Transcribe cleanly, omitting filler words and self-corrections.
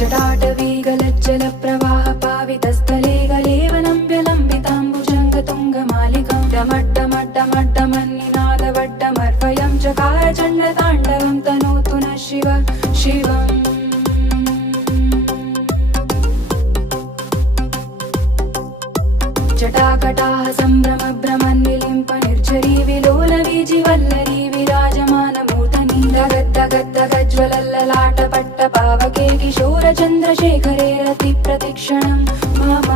जटाटवीगलज्जलप्रवाह पावितस्थले गलेवलम्ब्यलम्बिताम्बुजङ्गतुङ्गमालिकं डमड्डमड्डमड्डमन्निनादवड्डमर्वयं चकार चण्डताण्डवं तनोतु नः शिव शिवम् जटाकटाः सम्भ्रमभ्रमन्निलिम्प निर्झरी विलोलवीजिवल्लरी विराजमानमूर्धनि धगद्धगद्धगज्ज्वलल्ललाटपट्टपावके किशोरचन्द्रशेखरे रतिप्रतिक्षणं मम